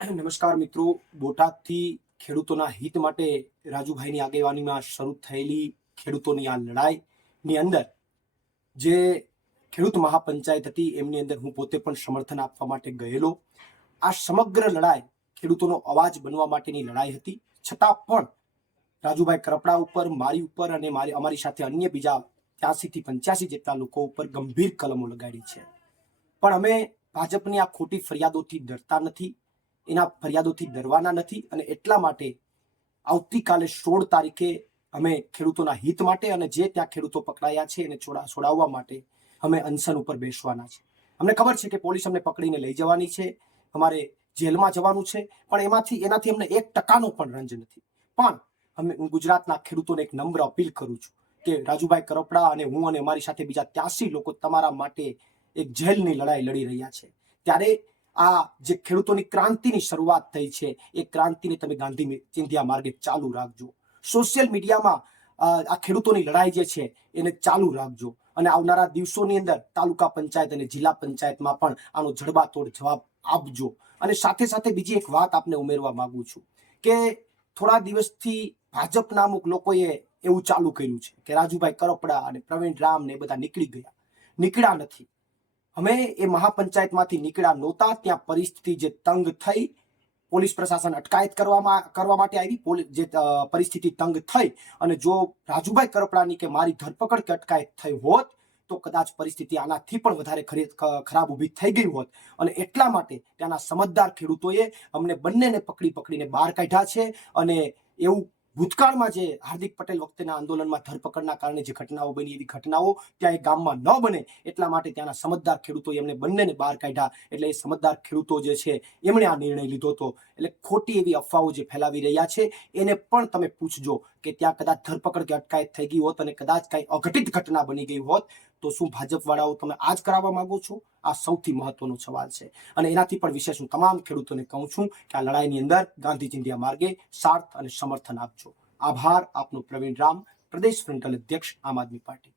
નમસ્કાર મિત્રો, બોટાદથી ખેડૂતોના હિત માટે રાજુભાઈની આગેવાનીમાં શરૂ થયેલી ખેડૂતોની આ લડાઈની અંદર જે ખેડૂત મહાપંચાયત હતી એમની અંદર હું પોતે પણ સમર્થન આપવા માટે ગયેલો. આ સમગ્ર લડાઈ ખેડૂતોનો અવાજ બનવા માટેની લડાઈ હતી. છતાં પણ રાજુભાઈ કરપડા ઉપર, મારી ઉપર અને અમારી સાથે અન્ય બીજા 83 થી 85 જેટલા લોકો ઉપર ગંભીર કલમો લગાડી છે. પણ અમે ભાજપની આ ખોટી ફરિયાદોથી ડરતા નથી, એના ફરિયાદોથી ડરવાના નથી. અને એટલા માટે આવતીકાલે 16 તારીખે અમે ખેડૂતોના હિત માટે અને જે ત્યાં ખેડૂતો પકડાયા છે એને છોડાવવા માટે અમે અનશન ઉપર બેસવાના છે. અમને ખબર છે કે પોલીસ અમને પકડીને લઈ જવાની છે, અમારે જેલમાં જવાનું છે, પણ એનાથી અમને 1% પણ રંજ નથી. પણ હું ગુજરાતના ખેડૂતોને એક નમ્ર અપીલ કરું છું કે રાજુભાઈ કરપડા અને હું અને અમારી સાથે બીજા 83 લોકો તમારા માટે એક જેલની લડાઈ લડી રહ્યા છે. ત્યારે આ જે ખેડૂતોની ક્રાંતિની શરૂઆત થઈ છે એ ક્રાંતિને તમે ગાંધી ચિંધ્યા માર્ગે ચાલુ રાખજો. સોશિયલ મીડિયામાં આ ખેડૂતોની લડાઈ જે છે એને ચાલુ રાખજો અને આવનારા દિવસોની અંદર તાલુકા પંચાયત અને જિલ્લા પંચાયતમાં પણ આનો જડબાતોડ જવાબ આપજો. અને સાથે સાથે બીજી એક વાત આપને ઉમેરવા માંગુ છું કે થોડા દિવસથી ભાજપના અમુક લોકોએ એવું ચાલુ કર્યું છે કે રાજુભાઈ કરપડા અને પ્રવીણ રામ ને બધા નીકળ્યા નથી. અમે એ મહાપંચાયતમાંથી નીકળ્યા નહોતા. ત્યાં પરિસ્થિતિ જે તંગ થઈ, પોલીસ પ્રશાસન અટકાયત કરવા માટે આવી, જે પરિસ્થિતિ તંગ થઈ અને જો રાજુભાઈ કરપડાની કે મારી ધરપકડ કે અટકાયત થઈ હોત તો કદાચ પરિસ્થિતિ આનાથી પણ વધારે ખરાબ ઊભી થઈ ગઈ હોત. અને એટલા માટે ત્યાંના સમજદાર ખેડૂતોએ અમને બંનેને પકડીને બહાર કાઢ્યા છે. અને એવું ભૂતકાળમાં જે હાર્દિક પટેલ વખતેના આંદોલનમાં ધરપકડના કારણે જે ઘટનાઓ બની એવી ઘટનાઓ ત્યાં એ ગામમાં ન બને એટલા માટે ત્યાંના સમજદાર ખેડૂતોએ એમને બંનેને બહાર કાઢ્યા. એટલે એ સમજદાર ખેડૂતો જે છે એમણે આ નિર્ણય લીધો હતો. એટલે ખોટી એવી અફવાઓ જે ફેલાવી રહ્યા છે એને પણ તમે પૂછજો કે ત્યાં કદાચ ધરપકડ કે અટકાયત થઈ ગઈ હોત અને કદાચ કઈ અઘટિત ઘટના બની ગઈ હોત તો શું ભાજપ વાળાઓ તમે આ જ કરાવવા માંગો છો? આ સૌથી મહત્વનો સવાલ છે. અને એનાથી પણ વિશેષ હું તમામ ખેડૂતોને કહું છું કે આ લડાઈની અંદર ગાંધી ચિંધ્યા માર્ગે સાથ અને સમર્થન આપજો. આભાર. આપનો પ્રવીણ રામ, પ્રદેશ ફ્રન્ટલ અધ્યક્ષ, આમ આદમી પાર્ટી.